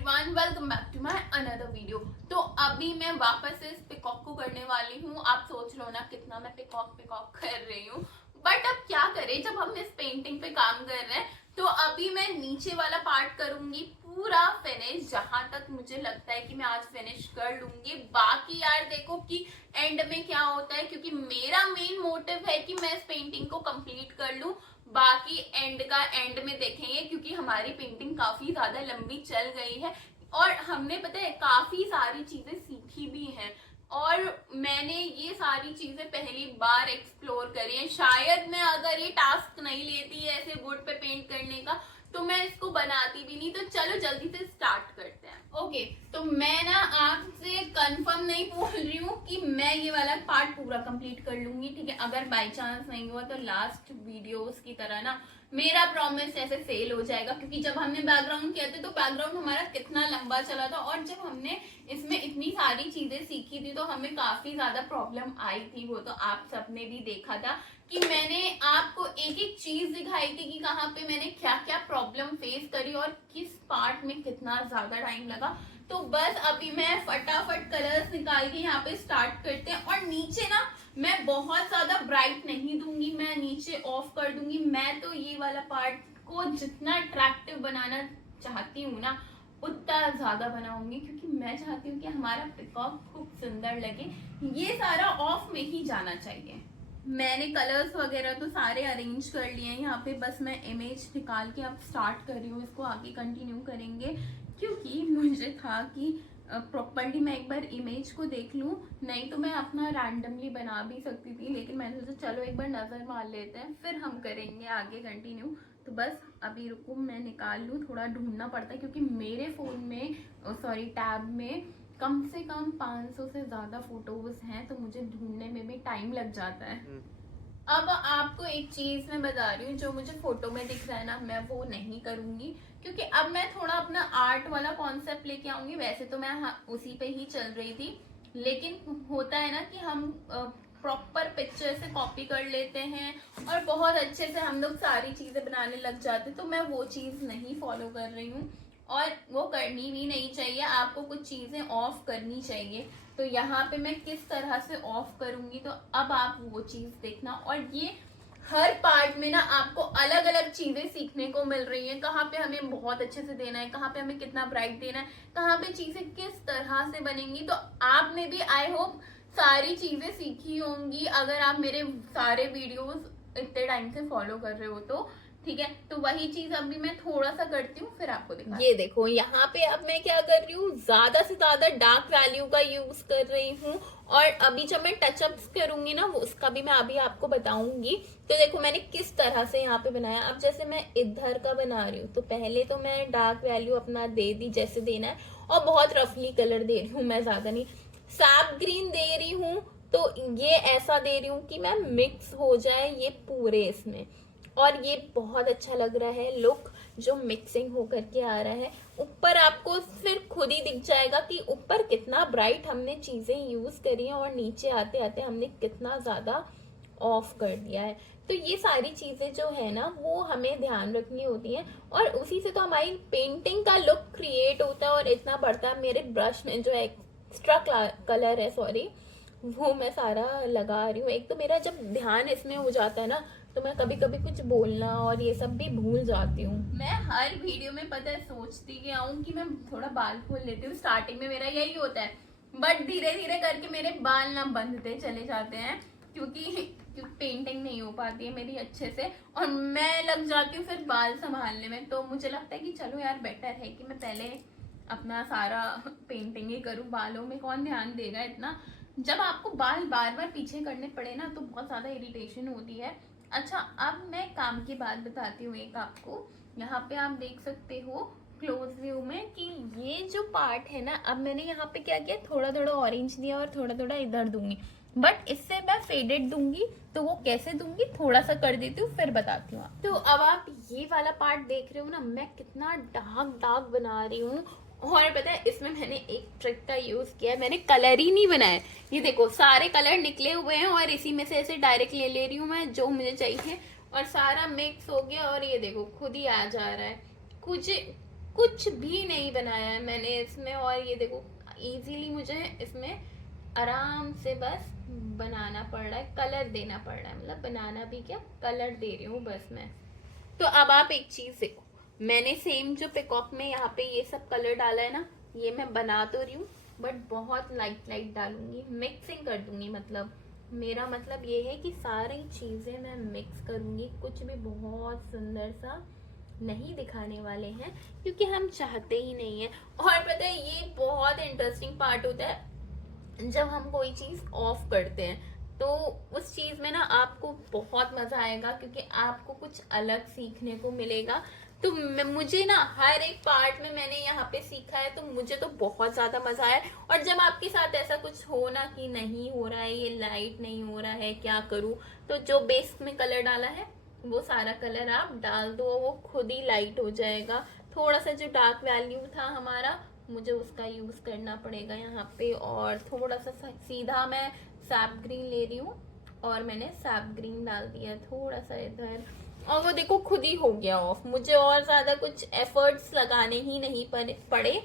Everyone, welcome back to my another video. तो अभी मैं वापस से इस पिकॉक को करने वाली हूँ। आप सोच लो ना कितना मैं पिकॉक कर रही हूँ, बट अब क्या करें जब हम इस पेंटिंग पे काम कर रहे हैं। तो अभी मैं नीचे वाला पार्ट करूंगी पूरा फिनिश, जहां तक मुझे लगता है कि मैं आज फिनिश कर लूंगी। बाकी यार देखो कि एंड में क्या होता है, क्योंकि मेरा मेन मोटिव है कि मैं इस पेंटिंग को कंप्लीट कर लूं। बाकी एंड में देखेंगे, क्योंकि हमारी पेंटिंग काफी ज्यादा लंबी चल गई है और हमने पता है काफी सारी चीजें सीखी भी हैं। और मैंने ये सारी चीजें पहली बार एक्सप्लोर करी है। शायद मैं अगर ये टास्क नहीं लेती है ऐसे वुड पे पेंट करने का, तो मैं इसको बनाती भी नहीं। तो चलो जल्दी से स्टार्ट करते हैं। ओके, तो मैं ना आपसे कंफर्म नहीं बोल रही हूँ कि मैं ये वाला पार्ट पूरा कंप्लीट कर लूंगी, ठीक है। अगर बाय चांस नहीं हुआ तो लास्ट वीडियोस की तरह ना मेरा प्रॉमिस ऐसे फेल हो जाएगा, क्योंकि जब हमने बैकग्राउंड किया था तो बैकग्राउंड हमारा कितना लंबा चला था, और जब हमने इसमें इतनी सारी चीजें सीखी थी तो हमें काफी ज्यादा प्रॉब्लम आई थी। वो तो आप सबने भी देखा था कि मैंने आपको एक एक चीज दिखाई थी कि कहाँ पे मैंने क्या क्या प्रॉब्लम फेस करी और किस पार्ट में कितना ज्यादा टाइम लगा। तो बस अभी मैं फटाफट कलर्स निकाल के यहाँ पे स्टार्ट करते हैं। और नीचे ना मैं बहुत ज्यादा ब्राइट नहीं दूंगी, मैं नीचे ऑफ कर दूंगी। मैं तो ये वाला पार्ट को जितना अट्रैक्टिव बनाना चाहती हूँ ना उतना ज्यादा बनाऊंगी, क्योंकि मैं चाहती हूँ कि हमारा पिकॉक खूब सुंदर लगे। ये सारा ऑफ में ही जाना चाहिए। मैंने कलर्स वगैरह तो सारे अरेंज कर लिए हैं यहाँ पे, बस मैं इमेज निकाल के अब स्टार्ट कर रही हूँ। इसको आगे कंटिन्यू करेंगे, क्योंकि मुझे था कि प्रॉपर्ली मैं एक बार इमेज को देख लूँ। नहीं तो मैं अपना रैंडमली बना भी सकती थी, लेकिन मैंने सोचा चलो एक बार नज़र मार लेते हैं, फिर हम करेंगे आगे कंटिन्यू। तो बस अभी रुको, मैं निकाल लूँ। थोड़ा ढूंढना पड़ता है क्योंकि मेरे फ़ोन में सॉरी टैब में कम से कम 500 से ज़्यादा फोटोज़ हैं, तो मुझे ढूंढने में भी टाइम लग जाता है। अब आपको एक चीज मैं बता रही हूँ, जो मुझे फोटो में दिख रहा है ना मैं वो नहीं करूंगी, क्योंकि अब मैं थोड़ा अपना आर्ट वाला कॉन्सेप्ट लेके आऊंगी। वैसे तो मैं उसी पे ही चल रही थी, लेकिन होता है ना कि हम प्रॉपर पिक्चर से कॉपी कर लेते हैं और बहुत अच्छे से हम लोग सारी चीजें बनाने लग जाते हैं। तो मैं वो चीज नहीं फॉलो कर रही हूँ और वो करनी भी नहीं चाहिए। आपको कुछ चीजें ऑफ करनी चाहिए। तो यहाँ पे मैं किस तरह से ऑफ करूंगी, तो अब आप वो चीज देखना। और ये हर पार्ट में ना आपको अलग अलग चीजें सीखने को मिल रही हैं। कहाँ पे हमें बहुत अच्छे से देना है, कहाँ पे हमें कितना ब्राइट देना है, कहाँ पे चीजें किस तरह से बनेंगी। तो आपने भी आई होप सारी चीजें सीखी होंगी, अगर आप मेरे सारे वीडियोस इतने टाइम से फॉलो कर रहे हो तो, ठीक है। तो वही चीज अभी मैं थोड़ा सा करती हूँ, फिर आपको दिखा। ये देखो यहाँ पे अब मैं क्या कर रही हूँ, ज्यादा से ज्यादा डार्क वैल्यू का यूज कर रही हूँ। और अभी जब मैं टचअप्स करूंगी ना वो उसका भी मैं अभी आपको बताऊंगी। तो देखो मैंने किस तरह से यहाँ पे बनाया। अब जैसे मैं इधर का बना रही हूँ, तो पहले तो मैं डार्क वैल्यू अपना दे दी जैसे देना है, और बहुत रफली कलर दे रही हूँ, मैं ज्यादा नहीं। सैप ग्रीन दे रही हूँ, तो ये ऐसा दे रही हूँ कि मैं मिक्स हो जाए ये पूरे इसमें। और ये बहुत अच्छा लग रहा है लुक, जो मिक्सिंग होकर के आ रहा है। ऊपर आपको फिर खुद ही दिख जाएगा कि ऊपर कितना ब्राइट हमने चीजें यूज करी हैं और नीचे आते आते हमने कितना ज्यादा ऑफ कर दिया है। तो ये सारी चीजें जो है ना वो हमें ध्यान रखनी होती हैं, और उसी से तो हमारी पेंटिंग का लुक क्रिएट होता है और इतना बढ़ता है। मेरे ब्रश में जो एक्स्ट्रा कलर है, सॉरी, वो मैं सारा लगा रही हूँ। एक तो मेरा जब ध्यान इसमें हो जाता है ना, तो मैं कभी कभी कुछ बोलना और ये सब भी भूल जाती हूँ। मैं हर वीडियो में पता है सोचती क्या हूँ कि मैं थोड़ा बाल खोल लेती हूँ। स्टार्टिंग में मेरा यही होता है, बट धीरे धीरे करके मेरे बाल ना बंधते चले जाते हैं, क्योंकि पेंटिंग नहीं हो पाती है मेरी अच्छे से, और मैं लग जाती हूँ फिर बाल संभालने में। तो मुझे लगता है कि चलो यार बेटर है कि मैं पहले अपना सारा पेंटिंग ही करूँ, बालों में कौन ध्यान देगा इतना। जब आपको बाल बार बार पीछे करने पड़े ना तो बहुत ज्यादा इरिटेशन होती है। अच्छा, अब मैं काम की बात बताती हूँ एक आपको। यहाँ पे आप देख सकते हो क्लोज व्यू में कि ये जो पार्ट है ना, अब मैंने यहाँ पे क्या किया, थोड़ा थोड़ा ऑरेंज दिया और थोड़ा थोड़ा इधर दूंगी, बट इससे मैं फेडेड दूंगी। तो वो कैसे दूंगी थोड़ा सा कर देती हूँ, फिर बताती हूँ। तो अब आप ये वाला पार्ट देख रहे हो ना, मैं कितना डार्क डार्क बना रही हूँ। और पता है इसमें मैंने एक ट्रिक का यूज किया है, मैंने कलर ही नहीं बनाया। ये देखो सारे कलर निकले हुए हैं और इसी में से ऐसे डायरेक्ट ले रही हूँ मैं जो मुझे चाहिए, और सारा मिक्स हो गया। और ये देखो खुद ही आ जा रहा है। कुछ कुछ भी नहीं बनाया है मैंने इसमें। और ये देखो इजीली मुझे इसमें आराम से बस बनाना पड़ रहा है, कलर देना पड़ रहा है, मतलब बनाना भी क्या, कलर दे रही हूँ बस मैं। तो अब आप एक चीज देखो, मैंने सेम जो पिकॉक में यहाँ पे ये सब कलर डाला है ना, ये मैं बना तो रही हूँ बट बहुत लाइट लाइट डालूंगी, मिक्सिंग कर दूंगी। मतलब मेरा मतलब ये है कि सारी चीजें मैं मिक्स करूंगी, कुछ भी बहुत सुंदर सा नहीं दिखाने वाले हैं क्योंकि हम चाहते ही नहीं है। और पता है ये बहुत इंटरेस्टिंग पार्ट होता है जब हम कोई चीज ऑफ करते हैं, तो उस चीज में ना आपको बहुत मजा आएगा क्योंकि आपको कुछ अलग सीखने को मिलेगा। तो मुझे ना हर एक पार्ट में मैंने यहाँ पे सीखा है, तो मुझे तो बहुत ज्यादा मजा आया। और जब आपके साथ ऐसा कुछ हो ना कि नहीं हो रहा है, ये लाइट नहीं हो रहा है, क्या करूँ, तो जो बेस में कलर डाला है वो सारा कलर आप डाल दो, वो खुद ही लाइट हो जाएगा। थोड़ा सा जो डार्क वैल्यू था हमारा, मुझे उसका यूज करना पड़ेगा यहाँ पे। और थोड़ा सा सीधा मैं सैप ग्रीन ले रही हूँ और मैंने सैप ग्रीन डाल दिया थोड़ा सा इधर, और वो देखो खुद ही हो गया ऑफ। मुझे और ज्यादा कुछ एफर्ट्स लगाने ही नहीं पड़े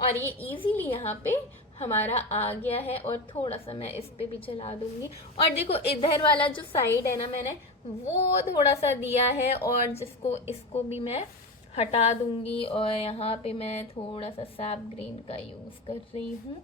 और ये इजीली यहाँ पे हमारा आ गया है। और थोड़ा सा मैं इस पे भी चला दूंगी। और देखो इधर वाला जो साइड है ना, मैंने वो थोड़ा सा दिया है और जिसको इसको भी मैं हटा दूंगी। और यहाँ पे मैं थोड़ा सा सैप ग्रीन का यूज कर रही हूँ।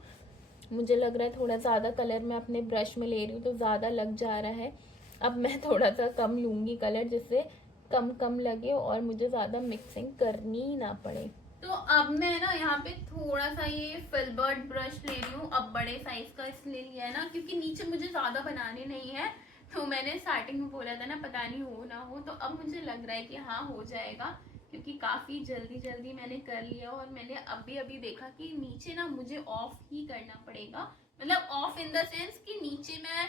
मुझे लग रहा है थोड़ा ज़्यादा कलर मैं अपने ब्रश में ले रही हूँ तो ज़्यादा लग जा रहा है। अब मैं थोड़ा सा कम लूँगी कलर, जिससे कम कम लगे और मुझे ज़्यादा मिक्सिंग करनी ही ना पड़े। तो अब मैं ना यहाँ पे थोड़ा सा ये फिल्बर्ट ब्रश ले रही हूँ। अब बड़े साइज का इसलिए लिया है ना क्योंकि नीचे मुझे ज़्यादा बनाने नहीं है। तो मैंने स्टार्टिंग में बोला था ना पता नहीं हो ना हो, तो अब मुझे लग रहा है कि हाँ हो जाएगा क्योंकि काफ़ी जल्दी जल्दी मैंने कर लिया। और मैंने अभी अभी देखा कि नीचे ना मुझे ऑफ ही करना पड़ेगा, मतलब ऑफ इन द सेंस कि नीचे मैं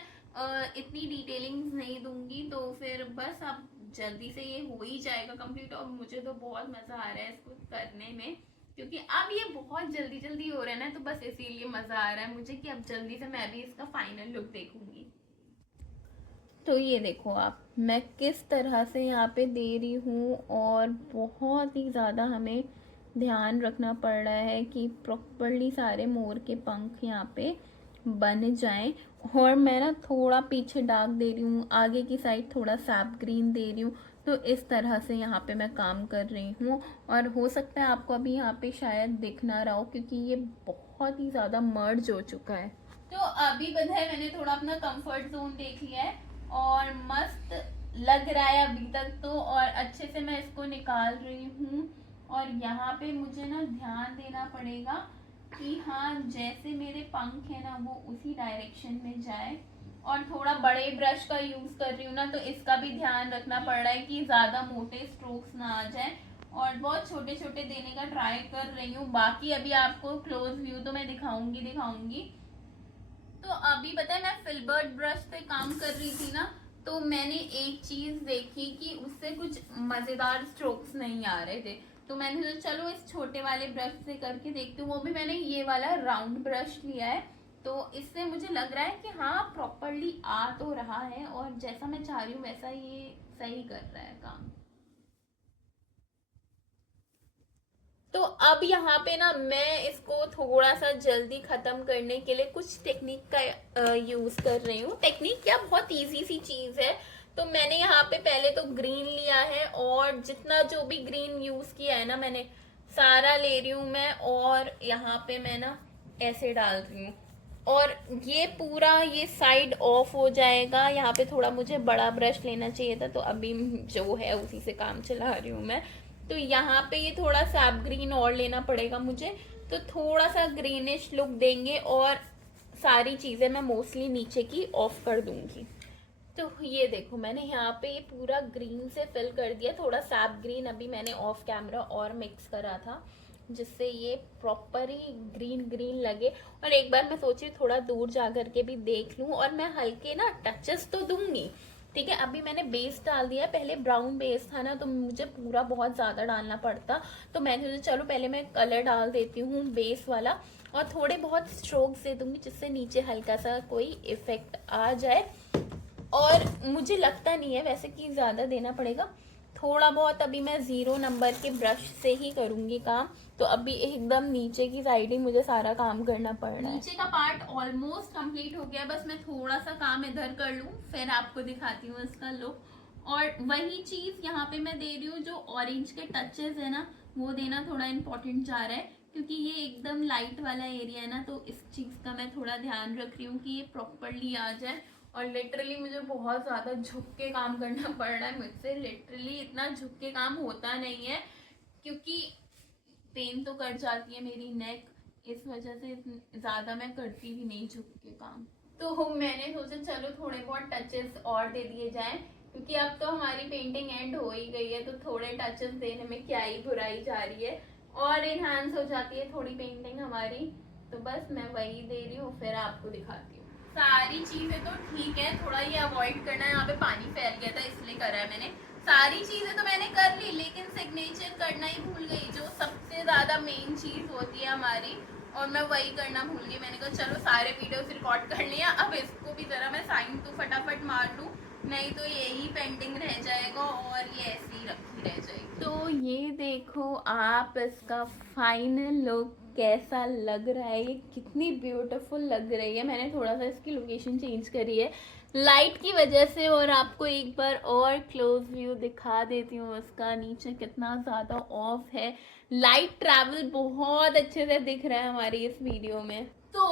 इतनी डिटेलिंग्स नहीं दूंगी, तो फिर बस अब जल्दी से ये हो ही जाएगा कंप्लीट। और मुझे तो बहुत मज़ा आ रहा है इसको करने में क्योंकि अब ये बहुत जल्दी जल्दी हो रहा है ना, तो बस इसीलिए मज़ा आ रहा है मुझे कि अब जल्दी से मैं भी इसका फाइनल लुक देखूंगी। तो ये देखो आप, मैं किस तरह से यहाँ पे दे रही हूँ और बहुत ही ज़्यादा हमें ध्यान रखना पड़ रहा है कि प्रॉपरली सारे मोर के पंख यहाँ पे बन जाएं। और मैं ना थोड़ा पीछे डार्क दे रही हूँ, आगे की साइड थोड़ा सैप ग्रीन दे रही हूँ। तो इस तरह से यहाँ पे मैं काम कर रही हूँ। और हो सकता है आपको अभी यहाँ पे शायद दिख ना रहा हो क्योंकि ये बहुत ही ज़्यादा मर्ज हो चुका है। तो अभी पता है मैंने थोड़ा अपना कंफर्ट जोन देख लिया है और मस्त लग रहा है अभी तक तो। और अच्छे से मैं इसको निकाल रही हूँ। और यहाँ पे मुझे ना ध्यान देना पड़ेगा कि हाँ जैसे मेरे पंख है ना वो उसी डायरेक्शन में जाए। और थोड़ा बड़े ब्रश का यूज कर रही हूँ ना, तो इसका भी ध्यान रखना पड़ रहा है कि ज्यादा मोटे स्ट्रोक्स ना आ जाए। और बहुत छोटे छोटे देने का ट्राई कर रही हूँ। बाकी अभी आपको क्लोज व्यू तो मैं दिखाऊंगी। तो अभी पता है मैं फिल्बर्ट ब्रश पे काम कर रही थी ना, तो मैंने एक चीज देखी कि उससे कुछ मजेदार स्ट्रोक्स नहीं आ रहे थे। तो मैंने सोचा चलो इस छोटे वाले ब्रश से करके देखती हूँ। वो भी मैंने ये वाला राउंड ब्रश लिया है, तो इससे मुझे लग रहा है कि हाँ प्रॉपरली आ तो रहा है और जैसा मैं चाह रही हूँ वैसा ये सही कर रहा है काम। तो अब यहाँ पे ना मैं इसको थोड़ा सा जल्दी खत्म करने के लिए कुछ टेक्निक का यूज कर रही हूँ। टेक्निक क्या, बहुत इजी सी चीज है। तो मैंने यहाँ पे पहले तो ग्रीन लिया है और जितना जो भी ग्रीन यूज किया है ना मैंने सारा ले रही हूँ मैं। और यहाँ पे मैं ना ऐसे डाल रही हूँ और ये पूरा ये साइड ऑफ हो जाएगा। यहाँ पे थोड़ा मुझे बड़ा ब्रश लेना चाहिए था, तो अभी जो है उसी से काम चला रही हूँ मैं। तो यहाँ पे ये थोड़ा सैप ग्रीन और लेना पड़ेगा मुझे, तो थोड़ा सा ग्रीनिश लुक देंगे। और सारी चीज़ें मैं मोस्टली नीचे की ऑफ कर दूंगी। तो ये देखो मैंने यहाँ पे ये पूरा ग्रीन से फिल कर दिया। थोड़ा सैप ग्रीन अभी मैंने ऑफ कैमरा और मिक्स करा था जिससे ये प्रॉपर ही ग्रीन ग्रीन लगे। और एक बार मैं सोची थोड़ा दूर जा करके भी देख लूँ और मैं हल्के ना टचेस तो दूंगी। ठीक है, अभी मैंने बेस डाल दिया, पहले ब्राउन बेस था ना तो मुझे पूरा बहुत ज़्यादा डालना पड़ता। तो मैंने सोचा चलो पहले मैं कलर डाल देती हूँ बेस वाला और थोड़े बहुत स्ट्रोक्स दे दूंगी जिससे नीचे हल्का सा कोई इफेक्ट आ जाए। और मुझे लगता नहीं है वैसे कि ज़्यादा देना पड़ेगा, थोड़ा बहुत अभी मैं 0 नंबर के ब्रश से ही करूँगी काम। तो अभी एकदम नीचे की साइड ही मुझे सारा काम करना पड़ रहा है। नीचे का पार्ट ऑलमोस्ट कंप्लीट हो गया, बस मैं थोड़ा सा काम इधर कर लूँ, फिर आपको दिखाती हूँ इसका लुक। और वही चीज़ यहाँ पे मैं दे रही हूँ, जो ऑरेंज के टचेस है ना, वो देना थोड़ा इम्पोर्टेंट जा रहा है, क्योंकि ये एकदम लाइट वाला एरिया है ना, तो इस चीज़ का मैं थोड़ा ध्यान रख रही हूँ कि ये प्रॉपरली आ जाए। और लिटरली मुझे बहुत ज़्यादा झुक के काम करना पड़ रहा है, मुझसे लिटरली इतना झुक के काम होता नहीं है, क्योंकि पेन तो कर जाती है मेरी नेक, इस वजह से ज़्यादा मैं करती भी नहीं झुक के काम। तो मैंने सोचा चलो थोड़े बहुत टचेस और दे दिए जाएं, क्योंकि अब तो हमारी पेंटिंग एंड हो ही गई है, तो थोड़े टचेस देने में क्या ही बुराई जा रही है, और इनहांस हो जाती है थोड़ी पेंटिंग हमारी। तो बस मैं वही दे रही हूँ, फिर आपको दिखाती हूँ। सारी चीजें तो ठीक है, थोड़ा ये अवॉइड करना है, यहाँ पे पानी फैल गया था इसलिए करा है मैंने। सारी चीजें तो मैंने कर ली, लेकिन सिग्नेचर करना ही भूल गई, जो सबसे ज्यादा मेन चीज होती है हमारी, और मैं वही करना भूल गई। मैंने कहा चलो सारे वीडियोस रिकॉर्ड कर लिया, अब इसको भी जरा मैं साइन तो फटाफट मार लूँ, नहीं तो यही पेंटिंग रह जाएगा और ये ऐसी ही रखी रह जाएगी। तो ये देखो आप, इसका फाइनल लुक कैसा लग रहा है, ये कितनी ब्यूटीफुल लग रही है। मैंने थोड़ा सा इसकी लोकेशन चेंज करी है लाइट की वजह से, और आपको एक बार और क्लोज व्यू दिखा देती हूँ इसका, नीचे कितना ज़्यादा ऑफ है, लाइट ट्रैवल बहुत अच्छे से दिख रहा है हमारी इस वीडियो में। तो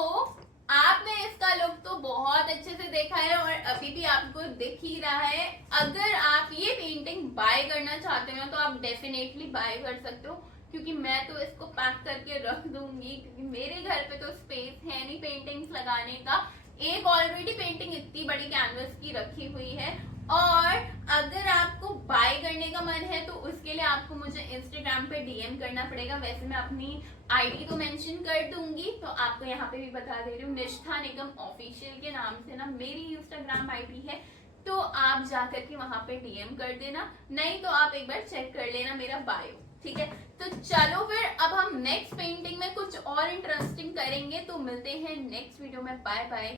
आपने इसका लुक तो बहुत अच्छे से देखा है, और अभी भी आपको दिख ही रहा है। अगर आप ये पेंटिंग बाय करना चाहते हो तो आप डेफिनेटली बाय कर सकते हो, क्योंकि मैं तो इसको पैक करके रख दूंगी, क्योंकि मेरे घर पे तो स्पेस है नहीं पेंटिंग्स लगाने का। एक ऑलरेडी पेंटिंग इतनी बड़ी कैनवस की रखी हुई है, और अगर आपको बाय करने का मन है तो उसके लिए आपको मुझे इंस्टाग्राम पे डीएम करना पड़ेगा। वैसे मैं अपनी आईडी तो मेंशन कर दूंगी, तो आपको यहाँ पे भी बता दे रही हूँ, निष्ठा निगम ऑफिशियल के नाम से ना मेरी इंस्टाग्राम आईडी है, तो आप जाकर के वहां पे डीएम कर देना, नहीं तो आप एक बार चेक कर लेना मेरा बायो, ठीक है। तो चलो फिर अब हम नेक्स्ट पेंटिंग में कुछ और इंटरेस्टिंग करेंगे, तो मिलते हैं नेक्स्ट वीडियो में। Bye bye.